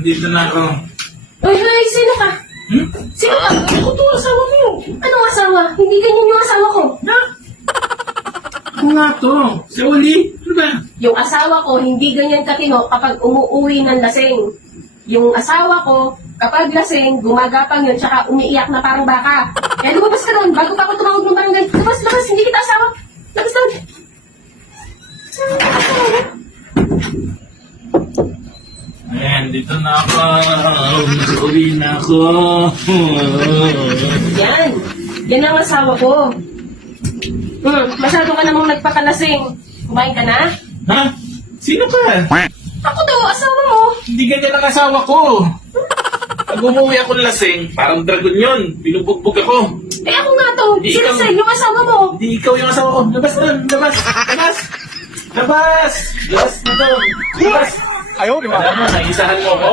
Dito na ako. Hoy, sino ka? Sino ka? Ako to, asawa mo. Anong asawa? Hindi ganyan yung asawa ko. Na? Ako nga to. Si Oli. Ano ba? Yung asawa ko, hindi ganyan katino kapag umuuwi ng lasing. Yung asawa ko, kapag lasing, gumagapang yun, tsaka umiiyak na parang baka. Kaya lumabas ka doon, bago pa ako tumawag ng barangay. Labas, hindi kita asawa. Labas doon. Dito na ako. Uwi na ako. Yan. Yan ang asawa ko. Masyado ka namang nagpakalasing. Kumain ka na? Ha? Sino ka? Ako daw, asawa mo. Hindi ganyan ang asawa ko. Pag umuwi ako lasing, parang dragon yun. Binubugbog ako. Eh ako nga to. Hindi Sino ikaw. sa'yo, yung asawa mo? Hindi ikaw yung asawa ko. Labas doon. Labas. Labas. Labas. Labas dito. Labas. Ayaw, di ba? Alam mo, naisahan mo ako.